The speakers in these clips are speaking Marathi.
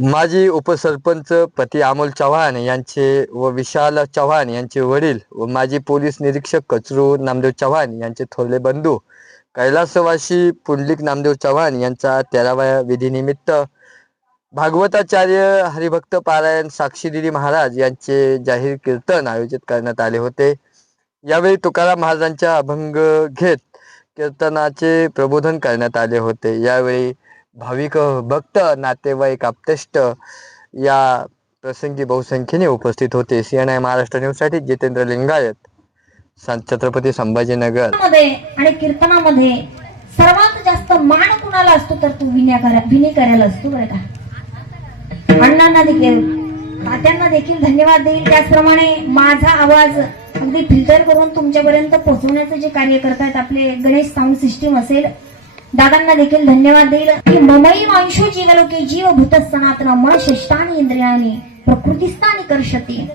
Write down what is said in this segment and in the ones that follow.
माजी उपसरपंच पती अमोल चव्हाण यांचे व विशाल चव्हाण यांचे वडील व माजी पोलीस निरीक्षक कचरू नामदेव चव्हाण यांचे थोरले बंधू कैलासवासी पुंडलिक नामदेव चव्हाण यांचा 13व्या विधीनिमित्त भागवताचार्य हरिभक्त पारायण साक्षीदिदी महाराज यांचे जाहीर कीर्तन आयोजित करण्यात आले होते। यावेळी तुकाराम महाराजांच्या अभंग घेत कीर्तनाचे प्रबोधन करण्यात आले होते। यावेळी भाविक भक्त नातेवाईक आप्तेष्ट या प्रसंगी बहुसंख्येने उपस्थित होते। CNI महाराष्ट्र न्यूज साठी जितेंद्र लिंगायत, संत छत्रपती संभाजीनगर। आणि कीर्तनामध्ये सर्वात जास्त मान कुणाला असतो तर तू विनेकऱ्याला असतो बरं का। अण्णांना देखील तात्यांना देखील धन्यवाद देईल। त्याचप्रमाणे माझा आवाज अगदी फिल्टर करून तुमच्यापर्यंत पोहोचवण्याचं जे कार्य करतात आपले गणेश साऊंड सिस्टीम असेल, दादांना देखील धन्यवाद देईल। की ममई वांशो जीवलोके जीवभूत सनातन मन शिष्टानी इंद्रियानी प्रकृतीस्थानी कर्षती।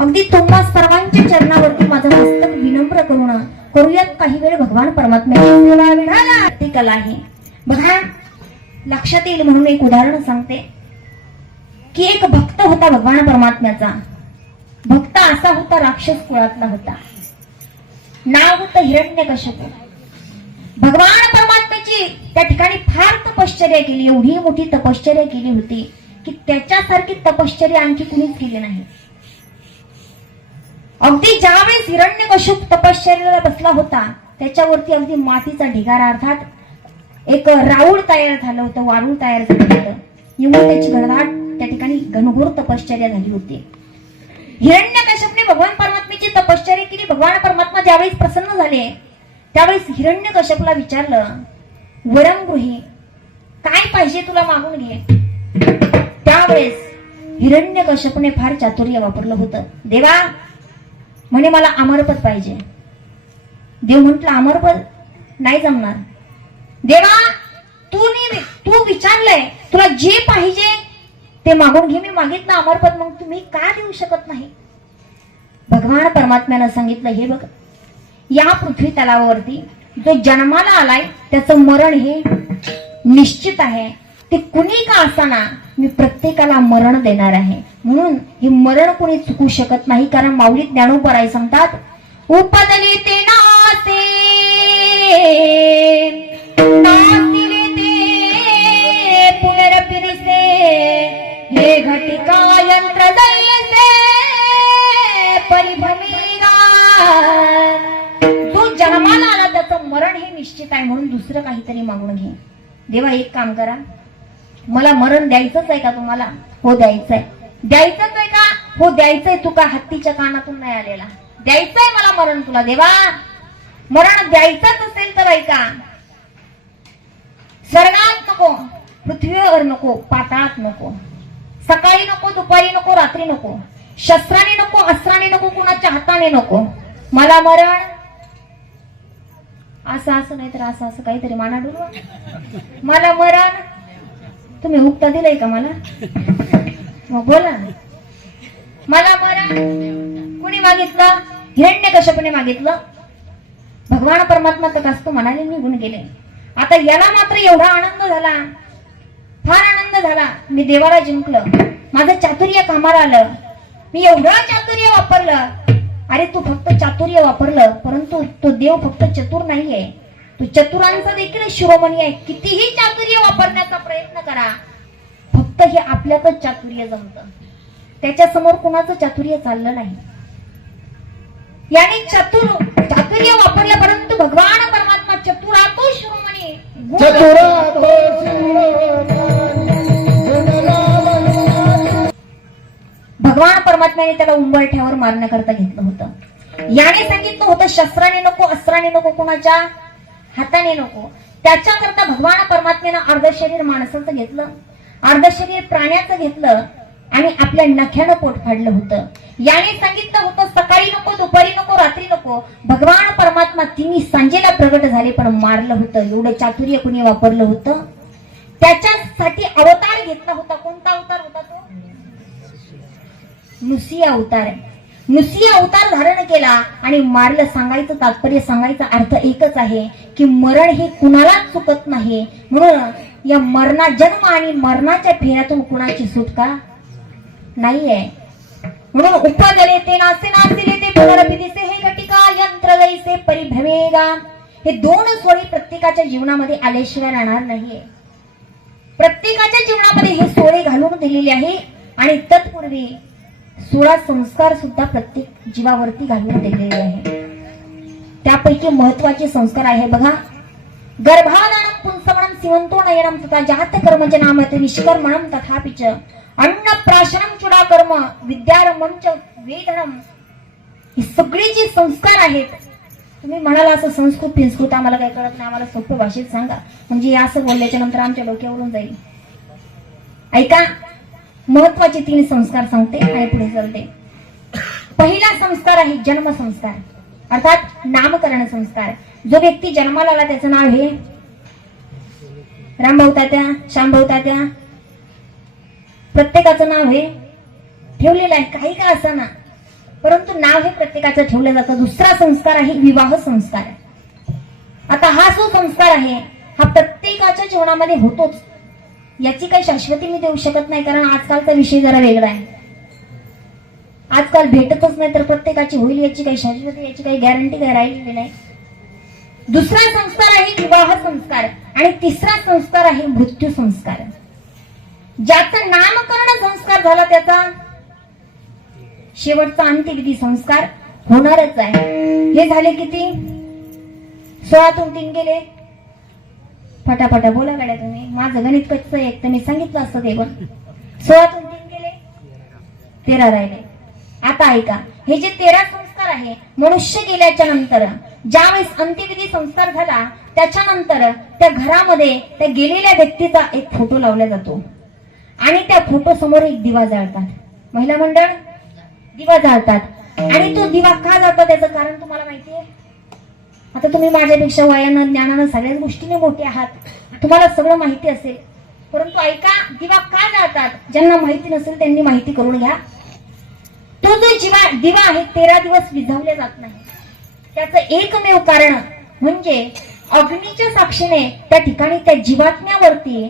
अगदी तुम्हा सर्वांच्या चरणावरती माझं मस्तक विनम्र करून करूयात काही वेळ भगवान परमात्म्याची सेवा। विढाला ती कला आहे बघा, लक्षात येईल म्हणून एक उदाहरण सांगते की एक भक्त होता भगवान परमात्म्याचा। भक्त असा होता, राक्षस कुळातला होता, नाव होतं हिरण्यकश्यप। भगवान परमात्म्याची त्या ठिकाणी फार तपश्चर्या केली, एवढी मोठी तपश्चर्या केली होती की त्याच्यासारखी तपश्चर्या आणखी कुणीच केली नाही। अगदी ज्यावेळेस हिरण्यकश्यप तपश्चर्याला बसला होता त्याच्यावरती अगदी मातीचा ढिगारा अर्थात एक राऊळ तयार झालं होतं, वारूळ तयार झालं होतं। एवढी त्याची घडघाट त्या ठिकाणी घनघोर तपश्चर्या झाली होती। हिरण्यकश्यपने भगवान परमात्म्याची तपश्चर्या केली। भगवान परमात्मा ज्यावेळेस प्रसन्न झाले त्यावेळेस हिरण्यकश्यपला विचारलं, वरम गृही, काय पाहिजे तुला मागून घे। त्यावेळेस हिरण्यकश्यपने फार चातुर्य वापरलं होतं। देवा म्हणे मला अमरपद पाहिजे। देव म्हटलं अमरपद नाही जमणार। देवा तू विचारलंय, तुला जे पाहिजे ते मागून घे। मी मागितलं अमरपद, मग तुम्ही का देऊ शकत नाही। भगवान परमात्म्यानं सांगितलं, हे बघ, या पृथ्वी तलावावरती जो जन्माला आलाय त्याचं मरण हे निश्चित आहे। ते कुणी का असाना मी प्रत्येकाला मरण देणार आहे, म्हणून हे मरण कोणी चुकू शकत नाही। कारण माऊली ज्ञानोबराय सांगतात, उपदले ते नाते नातिले ते पुनरपिरिसे हे घटिका यंत्र दैसे परिभ्रमीरा। तो जन्माला आला त्याचं मरण हे निश्चित आहे, म्हणून दुसरं काहीतरी मागून घे। देवा एक काम करा, मला मरण द्यायचंच आहे का तुम्हाला? हो द्यायचंय। द्यायचंच आहे का? हो द्यायचंय। तू का हत्तीच्या कानातून नाही आलेला, द्यायचंय मला मरण तुला। देवा मरण द्यायचंच असेल तर ऐका, स्वर्गात नको, पृथ्वीवर नको, पाताळात नको, सकाळी नको, दुपारी नको, रात्री नको, शस्त्राने नको, अस्त्राने नको, कुणाच्या हाताने नको। मला मरण असं नाही तर असं काहीतरी माना डुलवा। मला मरण तुम्ही उक्ता दिलंय का मला? मग बोला ना। मला मरण कुणी मागितलं? हिरण्यकश्यपने मागितलं। भगवान परमात्मा तर कास्त मनाने निघून गेले। आता याला मात्र एवढा आनंद झाला, फार आनंद झाला, मी देवाला जिंकलं, माझं चातुर्य कामाला आलं, मी एवढं चातुर्य वापरलं। अरे तू फक्त चातुर्य वापरलं, परंतु तो देव फक्त चतुर नाहीये, तो चतुरांचा देखील शिरोमणी आहे। कितीही चातुर्य वापरण्याचा प्रयत्न करा, फक्त हे आपल्यातच चातुर्य जमतं, त्याच्या समोर कुणाचं चातुर्य चाललं नाही। याने चातुर्य वापरलं, परंतु भगवान परमात्मा चतुरातो शिरोमणी भगवान परमात्म्याने त्याला उंबरठ्यावर मारण्याकरता घेतलं होतं। याने सांगितलं होतं शस्त्राने नको, अस्त्राने नको, कुणाच्या हाताने नको। त्याच्याकरता भगवान परमात्म्यानं अर्ध शरीर माणसाचं घेतलं, अर्ध शरीर प्राण्याचं घेतलं आणि आपल्या नख्यानं पोट फाडलं होतं। याने सांगितलं होतं सकाळी नको, दुपारी नको, रात्री नको। भगवान परमात्मा तिन्ही सांजेला प्रगट झाले पण मारलं होतं। एवढं चातुर्य कुणी वापरलं होतं, त्याच्यासाठी अवतार घेतला होता। कोणता अवतार होता तो? नृसिंह अवतार। नृसिंह अवतार धारण केला आणि मारलं। सांगायचं तात्पर्य, सांगायचा अर्थ एकच आहे की मरण हे कुणालाच चुकत नाही, म्हणून या जन्म आणि मरणाच्या फेऱ्यातून कुणाची सुटका नाहीये. म्हणून उपदले ते नासे नासिले ते पुनरभिदिसे हे घटिका यंत्र लईसे परिभवेगा. हे दोन सोळी प्रत्येकाच्या जीवनामध्ये आल्याशिवाय राहणार नाहीये. प्रत्येकाच्या जीवनामध्ये हे सोळे घालून दिलेले आहे आणि तत्पूर्वी 16 संस्कार सुद्धा प्रत्येक जीवावरती घालून दिलेले आहे. त्यापैकी महत्वाचे संस्कार आहे बघा. गर्भाधानम पुंसवणम सिवंतो नयनम तथा जात कर्मजनामते निष्कर्मणम तथापिच अन्नप्राशनम चुडाकर्म विद्यारंभम च वेदनम. ही सगळी जी संस्कार आहेत, तुम्ही म्हणाला असं संस्कृत आम्हाला काही कळत नाही, आम्हाला सोप्या भाषेत सांगा, म्हणजे असं बोलल्याच्या नंतर आमच्या डोक्यावरून जाईल. ऐका, महत्वाचे 3 संस्कार सांगते आणि पुढे चालते. पहिला संस्कार आहे जन्म संस्कार, अर्थात नामकरण संस्कार. जो व्यक्ती जन्माला आला त्याचं नाव आहे रामभाऊ तात्या, श्यामभाऊ तात्या, प्रत्येकाचं नाव हे ठेवलेलं आहे, काही का असं ना, परंतु नाव हे प्रत्येकाचं ठेवलं जातं. दुसरा संस्कार आहे विवाह संस्कार. आता हा जो संस्कार आहे हा प्रत्येकाच्या जीवनामध्ये होतोच, याची काही शाश्वती मी देऊ शकत नाही, कारण आजकालचा विषय जरा वेगळा आहे. आजकाल भेटतच नाही तर प्रत्येकाची होईल याची काही शाश्वती, याची काही गॅरंटी काही राहिलेली नाही. दुसरा संस्कार आहे विवाह संस्कार आणि तिसरा संस्कार आहे मृत्यू संस्कार. ज्याचं नामकरण संस्कार झाला त्याचा शेवटचा अंत्यविधी संस्कार होणारच आहे. हे झाले किती? 16तून 3 गेले. फटाफटा बोला गाड्या तुम्ही, माझं गणित कच्चं आहे, एक तर मी सांगितलं असतं ते, पण 16तून 3 गेले, 13 राहिले. आता ऐका, हे जे 13 संस्कार आहे, मनुष्य गेल्याच्या नंतर ज्यावेळेस अंत्यविधी संस्कार झाला त्याच्यानंतर त्या घरामध्ये त्या गेलेल्या व्यक्तीचा एक फोटो लावला जातो आणि त्या फोटो समोर एक दिवा जाळतात. महिला मंडळ दिवा जाळतात आणि तो दिवा का जातो त्याचं कारण तुम्हाला माहितीये? आता तुम्ही माझ्यापेक्षा वयानं ज्ञानानं सगळ्याच गोष्टीने मोठे आहात, तुम्हाला सगळं माहिती असेल, परंतु ऐका, दिवा का जाळतात? ज्यांना माहिती नसेल त्यांनी माहिती करून घ्या. तो जो दिवा आहे 13 दिवस विझवले जात नाही. त्याचं एकमेव कारण म्हणजे अग्नीच्या साक्षीने त्या ठिकाणी त्या जीवात्म्यावरती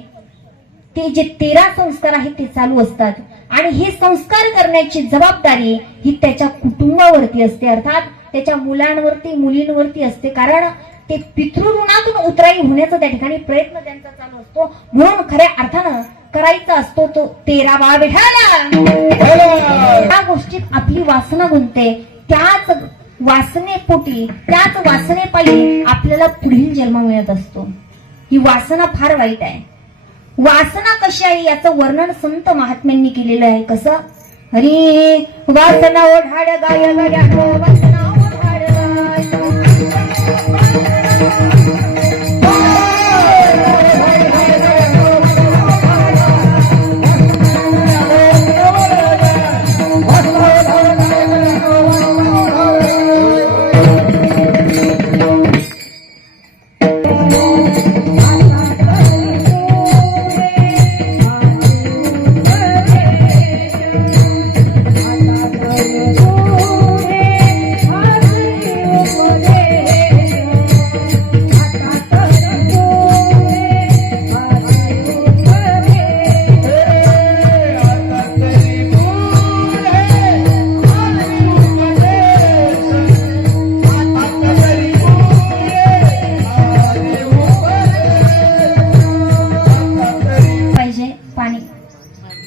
ते जे 13 संस्कार आहेत ते चालू असतात आणि हे संस्कार करण्याची जबाबदारी ही त्याच्या कुटुंबावरती असते, अर्थात त्याच्या मुलांवरती मुलींवरती असते, कारण ते पितृऋणातून उतराई होण्याचा त्या ठिकाणी प्रयत्न त्यांचा चालू असतो. म्हणून खऱ्या अर्थानं करायचा असतो तो 13वा विठाला. त्या गोष्टीत आपली वासना गुंतते, त्याच वासनेपोटी त्याच वासनेपायी आपल्याला पुढील जन्म मिळत असतो. ही वासना फार वाईट आहे. वासना कशी आहे याचं वर्णन संत महात्म्यांनी केलेलं आहे. कसं? हरी वासना ओढाड गाय गड्या वासना ओढाड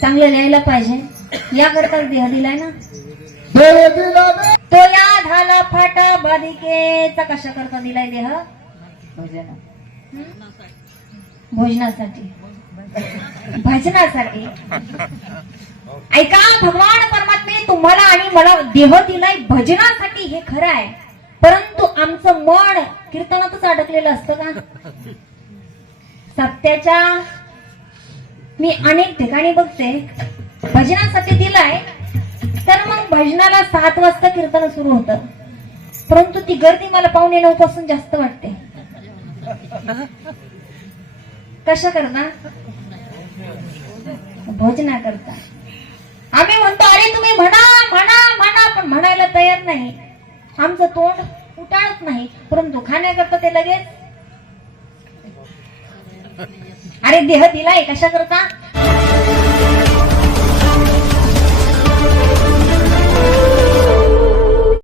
चांगलं न्यायला पाहिजे, याकरताच देह दिलाय ना. तो या झाला फाटा बाधिकेचा कशा करता दिलाय देह? भोजनासाठी, भजनासाठी. ऐका, भगवान परमात्मे तुम्हाला आणि मला देह दिलाय भजनासाठी, हे खरं आहे, परंतु आमचं मन कीर्तनातच अडकलेलं असतं का? सत्याच्या मी अनेक ठिकाणी बघते भजनासाठी दिलाय, तर मग भजनाला 7 वाजता कीर्तन सुरू होतं, परंतु ती गर्दी मला 8:45 पासून जास्त वाटते. कशा करता? भोजना करता. आम्ही म्हणतो अरे तुम्ही म्हणा म्हणा म्हणा, पण म्हणायला तयार नाही, आमचं तोंड उटाळत नाही, परंतु खाण्याकरता ते लगेच अरे देह दिलाय कशा करता